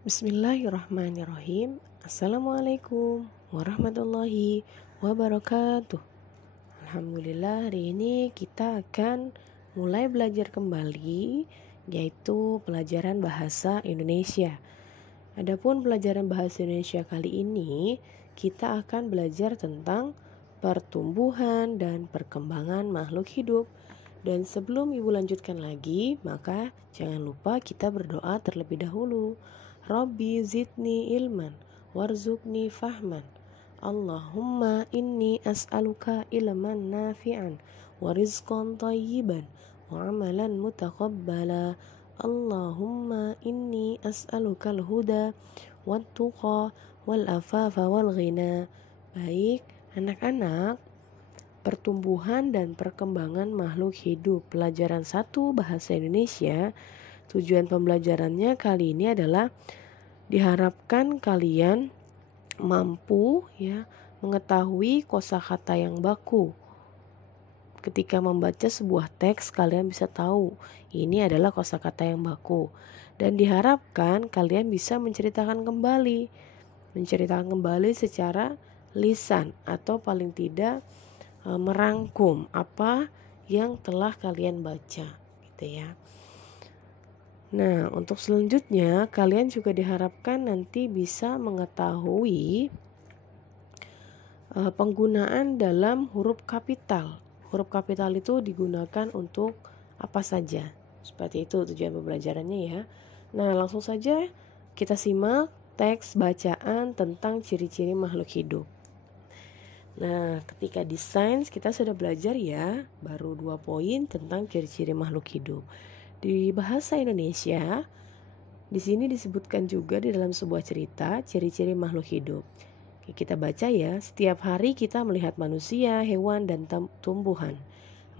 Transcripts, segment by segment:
Bismillahirrahmanirrahim. Assalamualaikum warahmatullahi wabarakatuh. Alhamdulillah, hari ini kita akan mulai belajar kembali, yaitu pelajaran bahasa Indonesia. Adapun pelajaran bahasa Indonesia kali ini, kita akan belajar tentang pertumbuhan dan perkembangan makhluk hidup. Dan sebelum Ibu lanjutkan lagi, maka jangan lupa kita berdoa terlebih dahulu. Rabbi zidni ilman warzuqni fahman. Allahumma inni as'aluka ilman nafi'an wa rizqan thayyiban wa amalan mutaqabbala. Allahumma inni as'aluka al-huda wat tuqa wal afafa wal ghina. Baik, anak-anak, pertumbuhan dan perkembangan makhluk hidup. Pelajaran 1 Bahasa Indonesia. Tujuan pembelajarannya kali ini adalah diharapkan kalian mampu mengetahui kosakata yang baku. Ketika membaca sebuah teks, kalian bisa tahu ini adalah kosakata yang baku. Dan diharapkan kalian bisa menceritakan kembali secara lisan atau paling tidak merangkum apa yang telah kalian baca, gitu ya. Nah, untuk selanjutnya kalian juga diharapkan nanti bisa mengetahui penggunaan dalam huruf kapital. Huruf kapital itu digunakan untuk apa saja. Seperti itu tujuan pembelajarannya ya. Nah, langsung saja kita simak teks bacaan tentang ciri-ciri makhluk hidup. Nah, ketika di sains kita sudah belajar ya, baru 2 poin tentang ciri-ciri makhluk hidup. Di bahasa Indonesia, di sini disebutkan juga di dalam sebuah cerita ciri-ciri makhluk hidup. Kita baca ya, setiap hari kita melihat manusia, hewan, dan tumbuhan.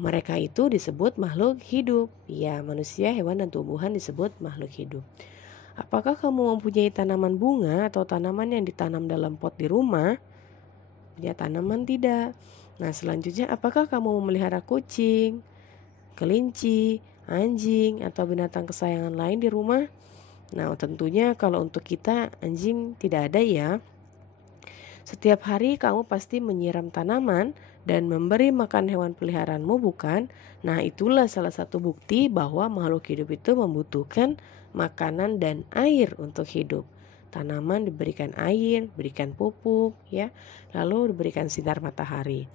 Mereka itu disebut makhluk hidup. Ya, manusia, hewan, dan tumbuhan disebut makhluk hidup. Apakah kamu mempunyai tanaman bunga atau tanaman yang ditanam dalam pot di rumah? Ya, tanaman tidak. Nah, selanjutnya apakah kamu memelihara kucing, kelinci, anjing, atau binatang kesayangan lain di rumah? Nah, tentunya kalau untuk kita anjing tidak ada ya. Setiap hari kamu pasti menyiram tanaman dan memberi makan hewan peliharaanmu, bukan? Nah, itulah salah satu bukti bahwa makhluk hidup itu membutuhkan makanan dan air untuk hidup. Tanaman diberikan air, diberikan pupuk, ya, lalu diberikan sinar matahari.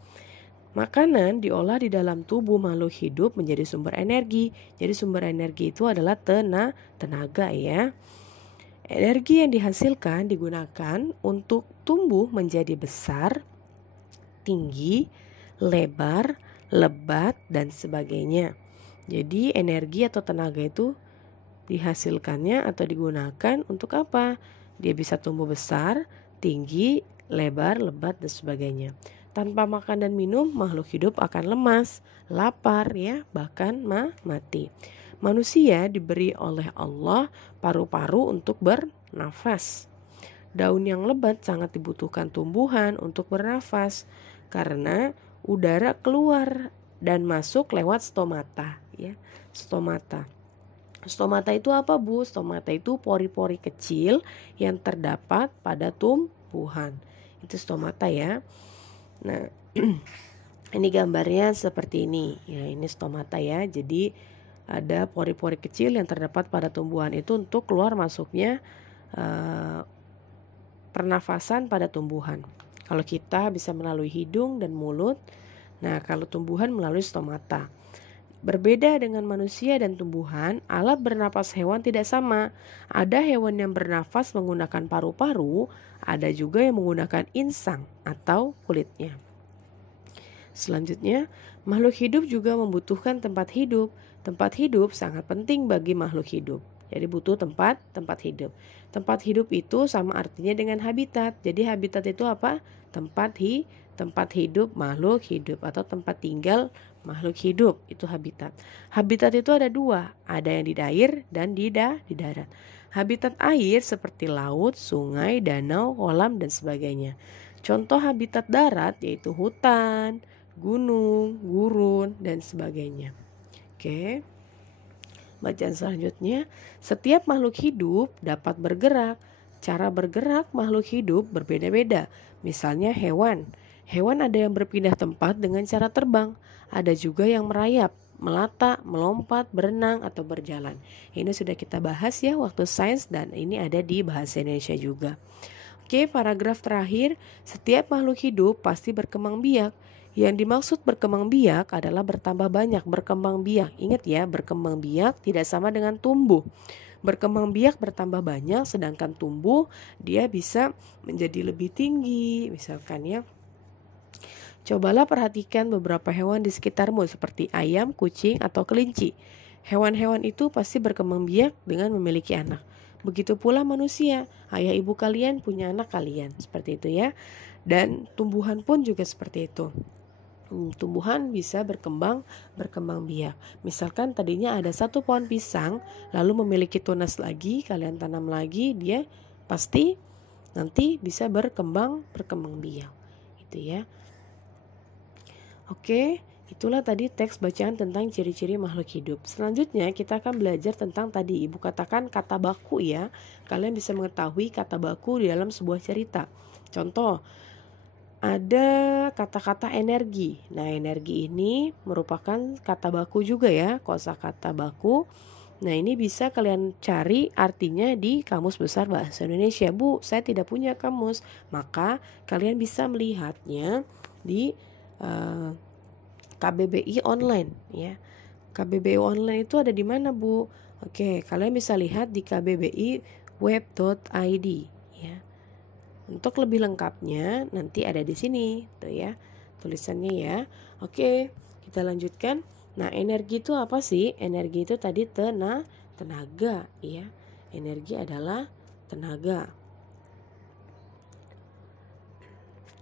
Makanan diolah di dalam tubuh makhluk hidup menjadi sumber energi. Jadi sumber energi itu adalah tenaga ya. Energi yang dihasilkan digunakan untuk tumbuh menjadi besar, tinggi, lebar, lebat, dan sebagainya. Jadi energi atau tenaga itu dihasilkannya atau digunakan untuk apa? Dia bisa tumbuh besar, tinggi, lebar, lebat, dan sebagainya. Tanpa makan dan minum, makhluk hidup akan lemas, lapar ya, bahkan mati. Manusia diberi oleh Allah paru-paru untuk bernafas. Daun yang lebat sangat dibutuhkan tumbuhan untuk bernafas karena udara keluar dan masuk lewat stomata ya. Stomata itu apa, Bu? Stomata itu pori-pori kecil yang terdapat pada tumbuhan. Itu stomata ya. Nah, ini gambarnya seperti ini. Ya, ini stomata ya. Jadi ada pori-pori kecil yang terdapat pada tumbuhan itu untuk keluar masuknya pernafasan pada tumbuhan. Kalau kita bisa melalui hidung dan mulut. Nah, kalau tumbuhan melalui stomata. Berbeda dengan manusia dan tumbuhan, alat bernapas hewan tidak sama. Ada hewan yang bernafas menggunakan paru-paru, ada juga yang menggunakan insang atau kulitnya. Selanjutnya, makhluk hidup juga membutuhkan tempat hidup. Tempat hidup sangat penting bagi makhluk hidup. Jadi butuh tempat hidup. Tempat hidup itu sama artinya dengan habitat. Jadi habitat itu apa? Tempat hidup makhluk hidup atau tempat tinggal makhluk hidup, itu habitat. Habitat itu ada 2, ada yang di air dan di darat. Habitat air seperti laut, sungai, danau, kolam, dan sebagainya. Contoh habitat darat yaitu hutan, gunung, gurun, dan sebagainya. Oke. Bacaan selanjutnya, setiap makhluk hidup dapat bergerak. Cara bergerak makhluk hidup berbeda-beda. Misalnya hewan. Hewan ada yang berpindah tempat dengan cara terbang. Ada juga yang merayap, melata, melompat, berenang, atau berjalan. Ini sudah kita bahas ya waktu sains dan ini ada di bahasa Indonesia juga. Oke, paragraf terakhir, setiap makhluk hidup pasti berkembang biak. Yang dimaksud berkembang biak adalah bertambah banyak, berkembang biak. Ingat ya, berkembang biak tidak sama dengan tumbuh. Berkembang biak bertambah banyak, sedangkan tumbuh dia bisa menjadi lebih tinggi. Misalkan ya, cobalah perhatikan beberapa hewan di sekitarmu seperti ayam, kucing, atau kelinci. Hewan-hewan itu pasti berkembang biak dengan memiliki anak. Begitu pula manusia, ayah ibu kalian punya anak kalian, seperti itu ya. Dan tumbuhan pun juga seperti itu. Tumbuhan bisa berkembang biak. Misalkan tadinya ada satu pohon pisang, lalu memiliki tunas lagi, kalian tanam lagi, dia pasti nanti bisa berkembang biak. Itu ya. Oke, itulah tadi teks bacaan tentang ciri-ciri makhluk hidup. Selanjutnya kita akan belajar tentang tadi ibu katakan kata baku ya. Kalian bisa mengetahui kata baku di dalam sebuah cerita. Contoh, ada kata-kata energi. Nah, energi ini merupakan kata baku juga ya, kosakata baku. Nah, ini bisa kalian cari artinya di Kamus Besar Bahasa Indonesia. Bu, saya tidak punya kamus. Maka kalian bisa melihatnya di KBBI online ya. KBBI online itu ada di mana, Bu? Oke, kalian bisa lihat di kbbi.web.id ya. Untuk lebih lengkapnya nanti ada di sini tuh ya tulisannya ya. Oke, kita lanjutkan. Nah, energi itu apa sih? Energi itu tadi tenaga ya. Energi adalah tenaga.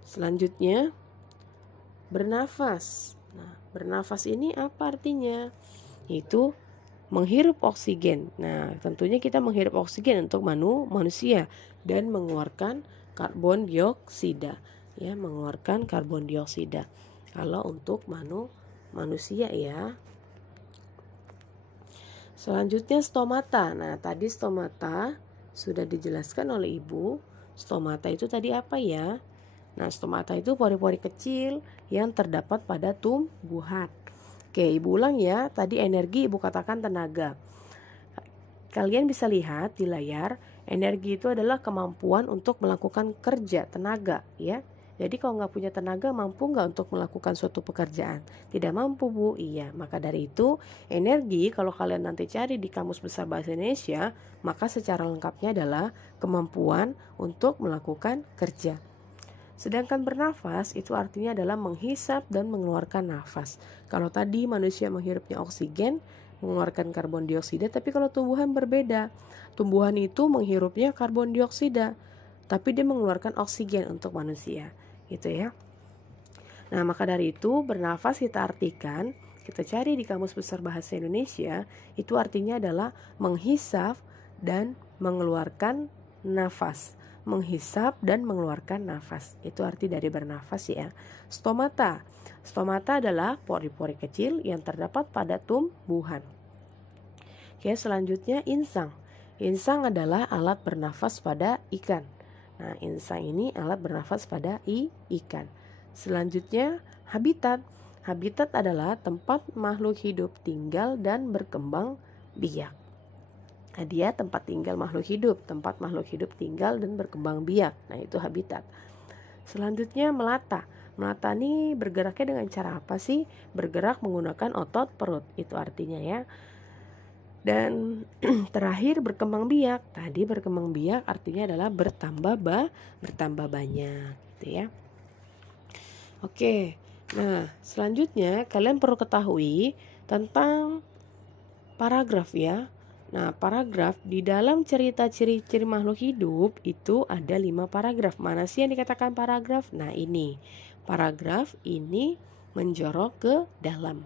Selanjutnya bernafas. Nah, bernafas ini apa artinya? Yaitu menghirup oksigen. Nah, tentunya kita menghirup oksigen untuk manusia dan mengeluarkan karbon dioksida. Ya, mengeluarkan karbon dioksida. Kalau untuk manusia ya. Selanjutnya stomata. Nah, tadi stomata sudah dijelaskan oleh Ibu. Stomata itu tadi apa ya? Nah, stomata itu pori-pori kecil yang terdapat pada tumbuhan. Oke, Ibu ulang ya. Tadi energi Ibu katakan tenaga. Kalian bisa lihat di layar, energi itu adalah kemampuan untuk melakukan kerja, tenaga ya. Jadi kalau nggak punya tenaga, mampu nggak untuk melakukan suatu pekerjaan? Tidak mampu, Bu. Iya, maka dari itu energi kalau kalian nanti cari di Kamus Besar Bahasa Indonesia, maka secara lengkapnya adalah kemampuan untuk melakukan kerja. Sedangkan bernafas itu artinya adalah menghisap dan mengeluarkan nafas. Kalau tadi manusia menghirupnya oksigen, mengeluarkan karbon dioksida, tapi kalau tumbuhan berbeda. Tumbuhan itu menghirupnya karbon dioksida, tapi dia mengeluarkan oksigen untuk manusia, gitu ya. Nah, maka dari itu bernafas kita artikan, kita cari di Kamus Besar Bahasa Indonesia, itu artinya adalah menghisap dan mengeluarkan nafas. Menghisap dan mengeluarkan nafas. Itu arti dari bernafas ya. Stomata. Stomata adalah pori-pori kecil yang terdapat pada tumbuhan. Oke, selanjutnya insang. Insang adalah alat bernafas pada ikan. Nah, insang ini alat bernafas pada ikan. Selanjutnya habitat. Habitat adalah tempat makhluk hidup tinggal dan berkembang biak. Nah, dia tempat tinggal makhluk hidup, tempat makhluk hidup tinggal dan berkembang biak. Nah, itu habitat. Selanjutnya melata. Melata ini bergeraknya dengan cara apa sih? Bergerak menggunakan otot perut, itu artinya ya. Dan terakhir berkembang biak. Tadi berkembang biak artinya adalah bertambah banyak, gitu ya. Oke. Nah, selanjutnya kalian perlu ketahui tentang paragraf ya. Nah, paragraf di dalam cerita ciri-ciri makhluk hidup itu ada 5 paragraf. Mana sih yang dikatakan paragraf? Nah, ini. Paragraf ini menjorok ke dalam.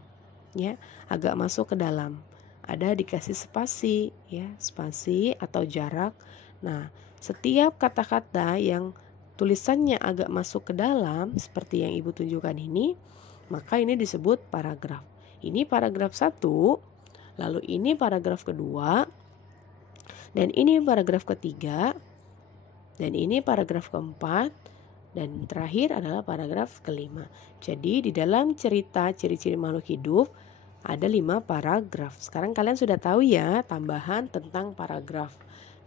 Ya, agak masuk ke dalam. Ada dikasih spasi, ya, spasi atau jarak. Nah, setiap kata-kata yang tulisannya agak masuk ke dalam seperti yang Ibu tunjukkan ini, maka ini disebut paragraf. Ini paragraf 1. Lalu ini paragraf kedua, dan ini paragraf ketiga, dan ini paragraf keempat, dan terakhir adalah paragraf kelima. Jadi di dalam cerita ciri-ciri makhluk hidup ada 5 paragraf. Sekarang kalian sudah tahu ya tambahan tentang paragraf.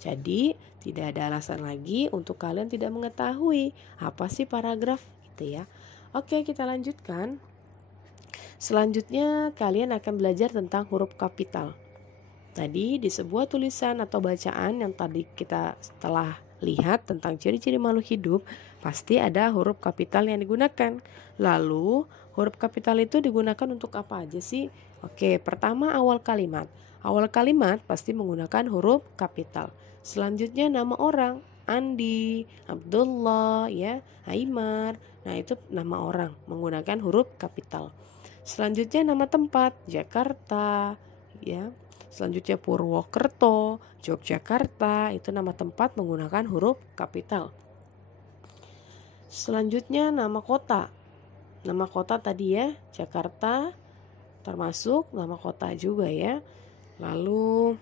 Jadi tidak ada alasan lagi untuk kalian tidak mengetahui apa sih paragraf gitu ya. Oke, kita lanjutkan. Selanjutnya kalian akan belajar tentang huruf kapital. Tadi di sebuah tulisan atau bacaan yang tadi kita telah lihat tentang ciri-ciri makhluk hidup, pasti ada huruf kapital yang digunakan. Lalu huruf kapital itu digunakan untuk apa aja sih? Oke, pertama awal kalimat. Awal kalimat pasti menggunakan huruf kapital. Selanjutnya nama orang, Andi, Abdullah, ya, Aimar. Nah, itu nama orang menggunakan huruf kapital. Selanjutnya nama tempat, Jakarta, ya. Selanjutnya Purwokerto, Yogyakarta, itu nama tempat menggunakan huruf kapital. Selanjutnya nama kota. Nama kota tadi ya, Jakarta termasuk nama kota juga ya. Lalu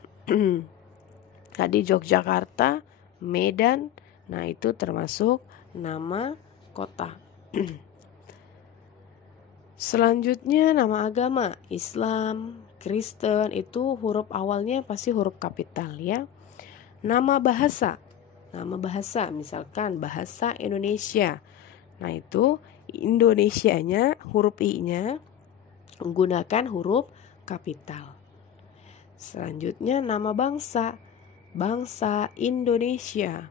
tadi Yogyakarta, Medan, nah itu termasuk nama kota. Selanjutnya nama agama, Islam, Kristen, itu huruf awalnya pasti huruf kapital ya. Nama bahasa misalkan bahasa Indonesia. Nah itu Indonesianya, huruf I-nya menggunakan huruf kapital. Selanjutnya nama bangsa, bangsa Indonesia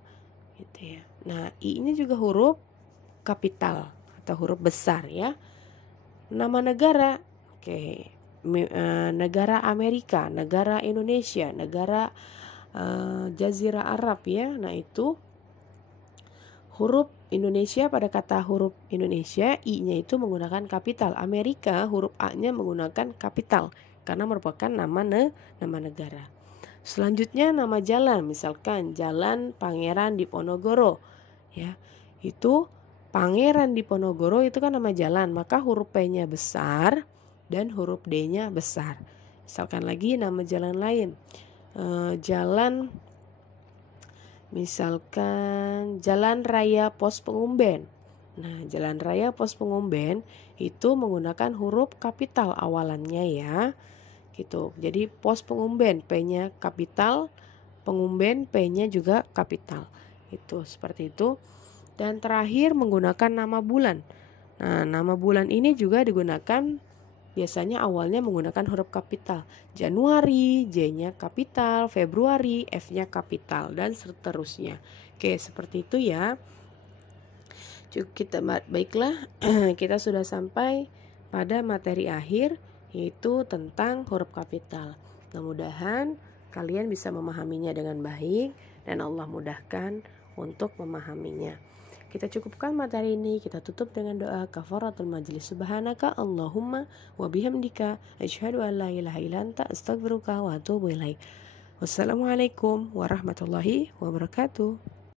gitu ya. Nah I-nya juga huruf kapital atau huruf besar ya. Nama negara, oke, negara Amerika, negara Indonesia, negara Jazirah Arab ya. Nah itu huruf Indonesia, pada kata huruf Indonesia I-nya itu menggunakan kapital. Amerika huruf A-nya menggunakan kapital karena merupakan nama negara. Selanjutnya nama jalan, misalkan Jalan Pangeran Diponegoro ya. Itu Pangeran Diponegoro itu kan nama jalan, maka huruf P-nya besar dan huruf D-nya besar. Misalkan lagi nama jalan lain, jalan misalkan Jalan Raya Pos Pengumben. Nah, Jalan Raya Pos Pengumben itu menggunakan huruf kapital awalannya ya. Gitu. Jadi Pos Pengumben P-nya kapital, Pengumben P-nya juga kapital. Itu seperti itu. Dan terakhir menggunakan nama bulan. Nah, nama bulan ini juga digunakan biasanya awalnya menggunakan huruf kapital. Januari, J-nya kapital, Februari, F-nya kapital, dan seterusnya. Oke, seperti itu ya. Baiklah, kita sudah sampai pada materi akhir, yaitu tentang huruf kapital. Mudah-mudahan kalian bisa memahaminya dengan baik, dan Allah mudahkan untuk memahaminya. Kita cukupkan materi ini, kita tutup dengan doa kafaratul majlis. Subhanaka Allahumma wa bihamdika asyhadu an la ilaha illa anta astaghfiruka wa atubu ilaik. Wassalamualaikum warahmatullahi wabarakatuh.